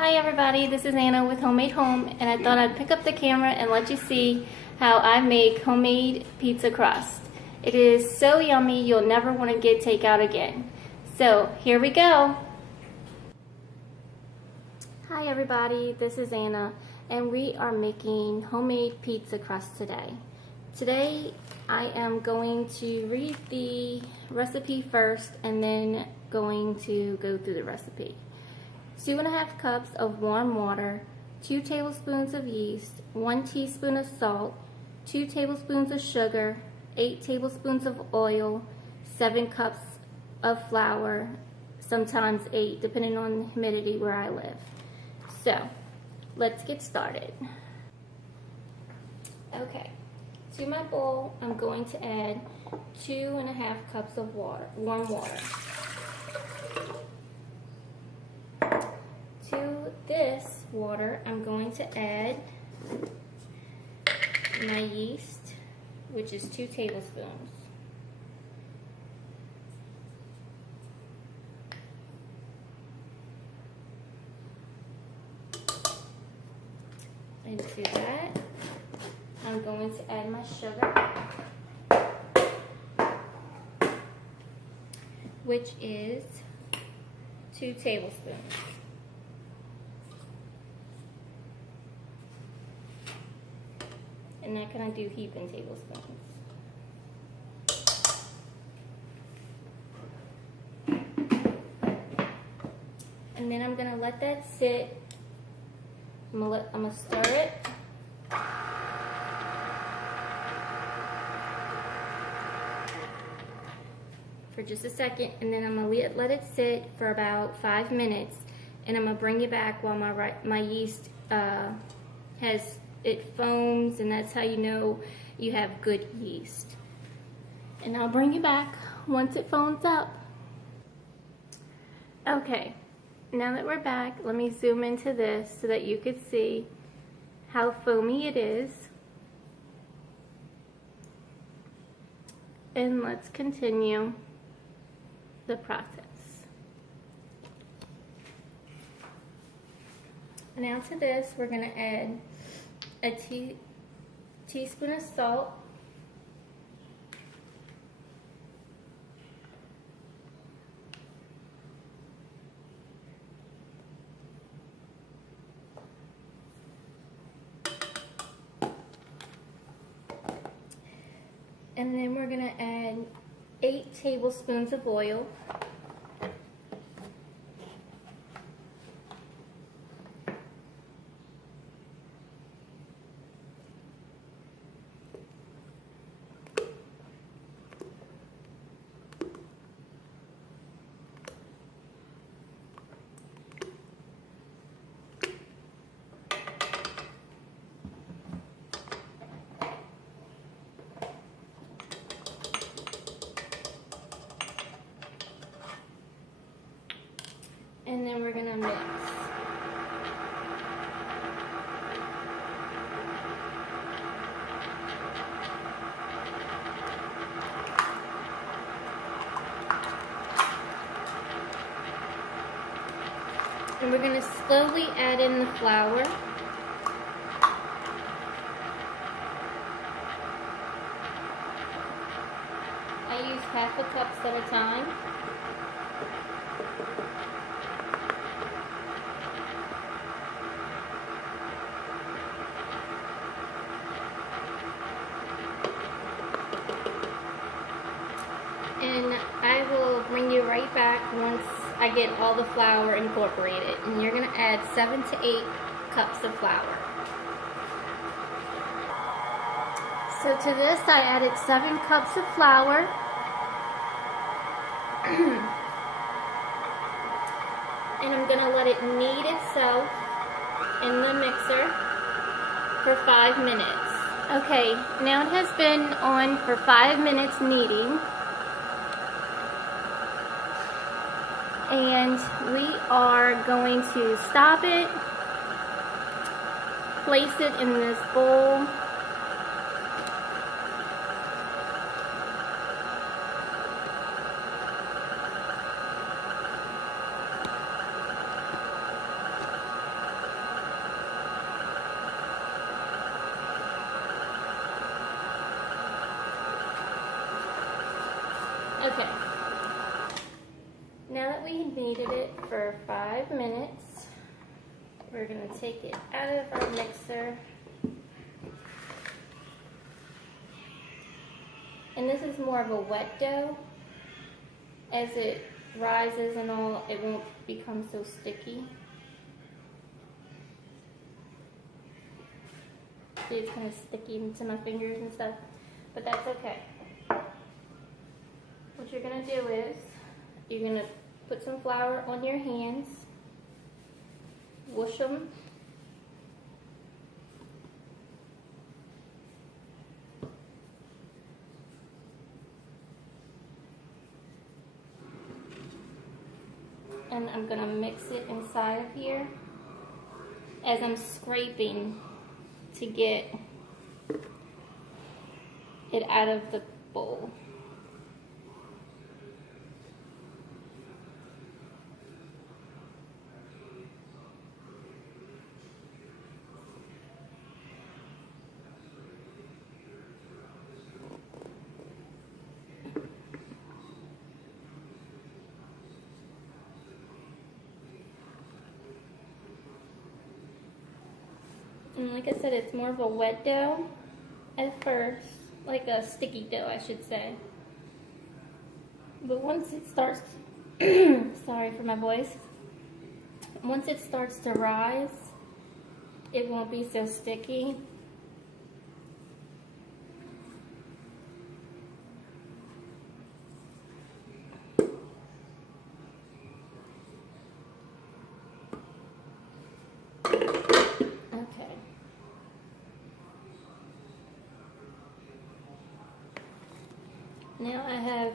Hi everybody, this is Anna with Homemade Home, and I thought I'd pick up the camera and let you see how I make homemade pizza crust. It is so yummy, you'll never want to get takeout again. So here we go. Hi everybody, this is Anna, and we are making homemade pizza crust today. Today I am going to read the recipe first and then going to go through the recipe. 2½ cups of warm water, 2 tablespoons of yeast, 1 teaspoon of salt, 2 tablespoons of sugar, 8 tablespoons of oil, 7 cups of flour, sometimes 8 depending on the humidity where I live. So let's get started. Okay, to my bowl I'm going to add 2½ cups of water, warm water. To this water, I'm going to add my yeast, which is 2 tablespoons. Into that, I'm going to add my sugar, which is 2 tablespoons. And not gonna do heaping tablespoons. And then I'm gonna let that sit. I'm gonna stir it. For just a second, and then I'm gonna let it sit for about 5 minutes, and I'm gonna bring it back while my yeast it foams, and that's how you know you have good yeast. And I'll bring you back once it foams up. Okay, now that we're back, let me zoom into this so that you could see how foamy it is. And let's continue the process. Now to this, we're going to add a teaspoon of salt, and then we're going to add 8 tablespoons of oil. And then we're gonna mix. And we're gonna slowly add in the flour. I use half a cup at a time. And I will bring you right back once I get all the flour incorporated. And you're going to add 7 to 8 cups of flour. So to this I added 7 cups of flour. And I'm going to let it knead itself in the mixer for 5 minutes. Okay, now it has been on for 5 minutes kneading. And we are going to stop it, place it in this bowl, Okay. Now that we kneaded it for 5 minutes, we're going to take it out of our mixer. And this is more of a wet dough. As it rises and all, it won't become so sticky. See, it's kind of sticky into my fingers and stuff, but that's okay. What you're going to do is, you're going to put some flour on your hands, whoosh them, and I'm going to mix it inside of here as I'm scraping to get it out of the bowl. And like I said, it's more of a wet dough at first, like a sticky dough, I should say. But once it starts, sorry for my voice, once it starts to rise, it won't be so sticky. Now I have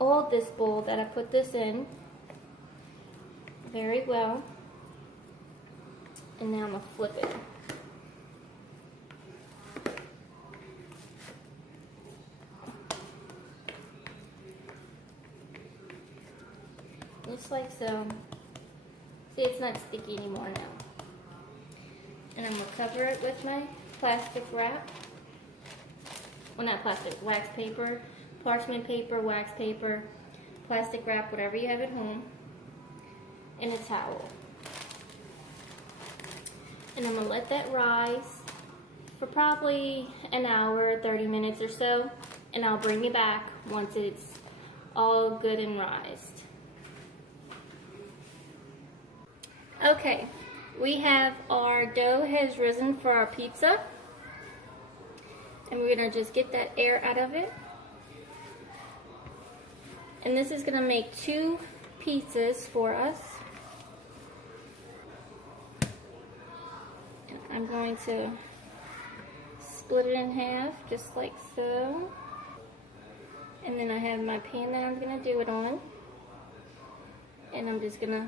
oiled this bowl that I put this in very well, and now I'm going to flip it. Just like so. See, it's not sticky anymore now. And I'm going to cover it with my plastic wrap. Well, not plastic, wax paper, parchment paper, wax paper, plastic wrap, whatever you have at home, and a towel. And I'm going to let that rise for probably an hour, 30 minutes or so, and I'll bring it back once it's all good and rised. Okay, we have our dough has risen for our pizza. And we're going to just get that air out of it. And this is going to make 2 pizzas for us. And I'm going to split it in half, just like so. And then I have my pan that I'm going to do it on. And I'm just going to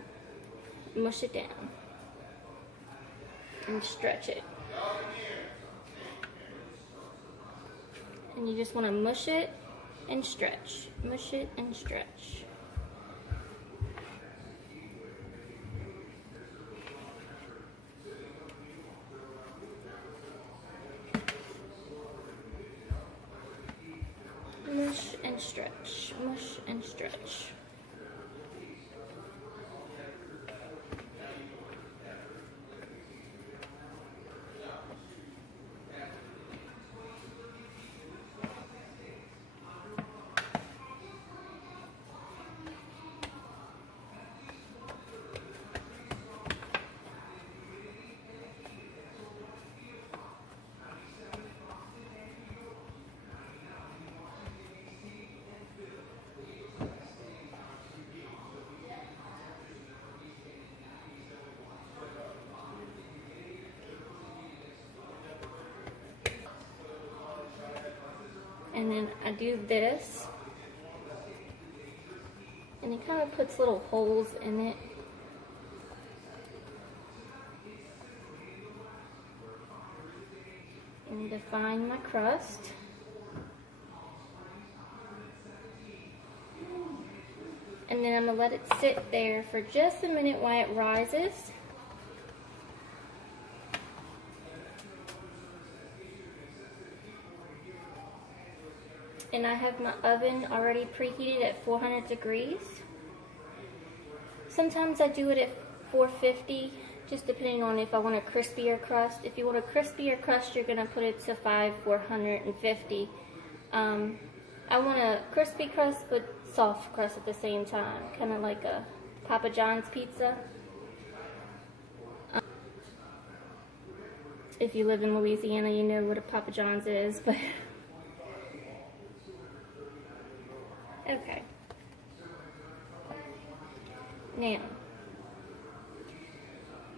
mush it down and stretch it. And you just want to mush it and stretch. Mush it and stretch. Mush and stretch. Mush and stretch. And then I do this, and it kind of puts little holes in it. And define my crust. And then I'm going to let it sit there for just a minute while it rises. and I have my oven already preheated at 400 degrees. Sometimes I do it at 450, just depending on if I want a crispier crust. If you want a crispier crust, you're gonna put it to 450. I want a crispy crust but soft crust at the same time, kind of like a Papa John's pizza. If you live in Louisiana, you know what a Papa John's is, but okay. Now,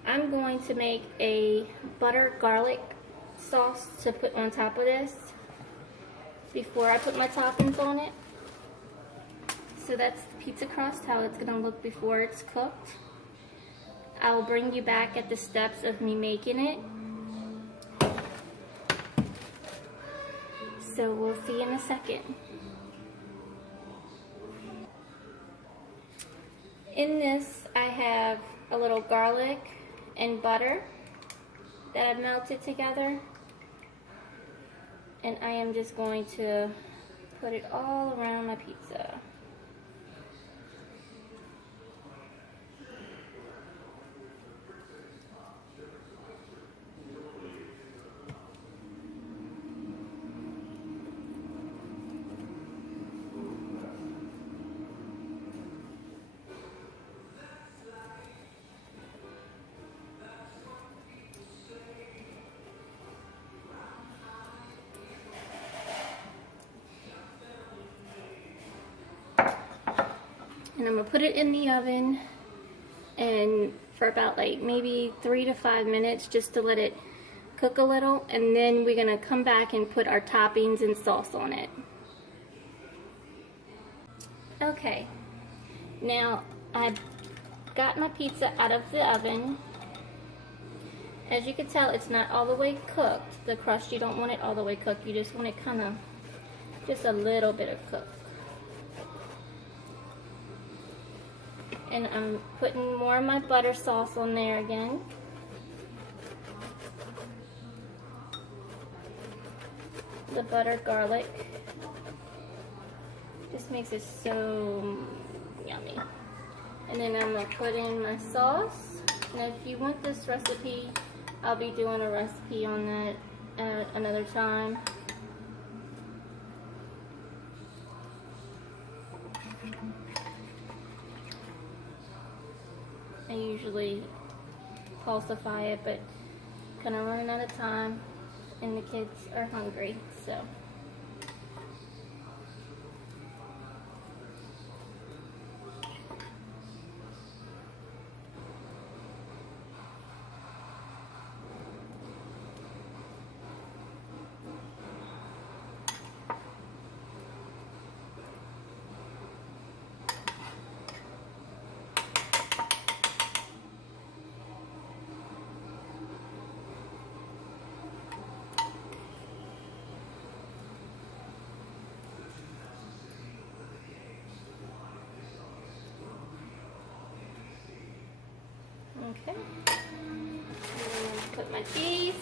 I'm going to make a butter garlic sauce to put on top of this before I put my toppings on it. So that's the pizza crust, how it's going to look before it's cooked. I will bring you back at the steps of me making it. So we'll see in a second. In this, I have a little garlic and butter that I've melted together. And I am just going to put it all around my pizza. And I'm gonna put it in the oven and for about like maybe 3 to 5 minutes just to let it cook a little, and then we're gonna come back and put our toppings and sauce on it. Okay, now I've got my pizza out of the oven. As you can tell, it's not all the way cooked. The crust, you don't want it all the way cooked. You just want it kind of, just a little bit of cooked. And I'm putting more of my butter sauce on there again. The butter garlic just makes it so yummy. And then I'm going to put in my sauce. Now if you want this recipe, I'll be doing a recipe on that at another time. I usually falsify it, but kind of running out of time and the kids are hungry, so. Okay, and put my cheese.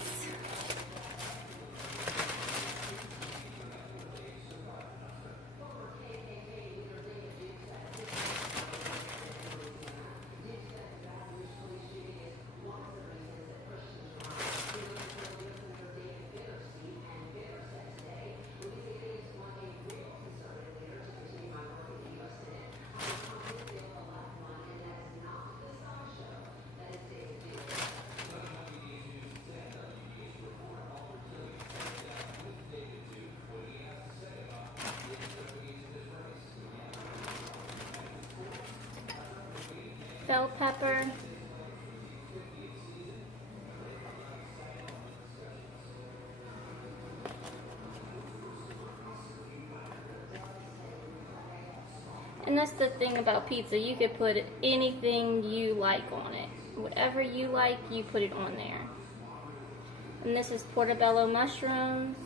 Bell pepper, and that's the thing about pizza, you could put anything you like on it. Whatever you like, you put it on there. And this is portobello mushrooms.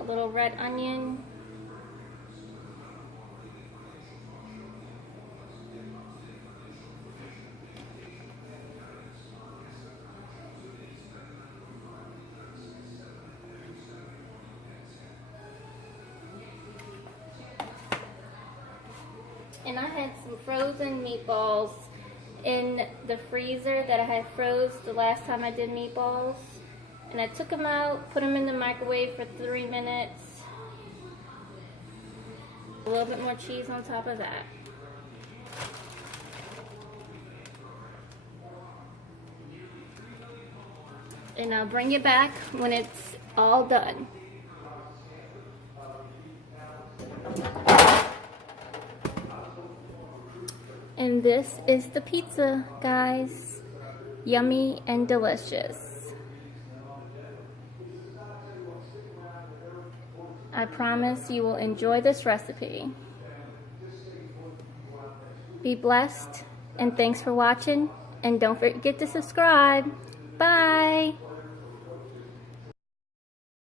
A little red onion. And I had some frozen meatballs in the freezer that I had froze the last time I did meatballs. And I took them out, put them in the microwave for 3 minutes. A little bit more cheese on top of that. And I'll bring it back when it's all done. And this is the pizza, guys. Yummy and delicious. I promise you will enjoy this recipe. Be blessed, and thanks for watching. And don't forget to subscribe. Bye.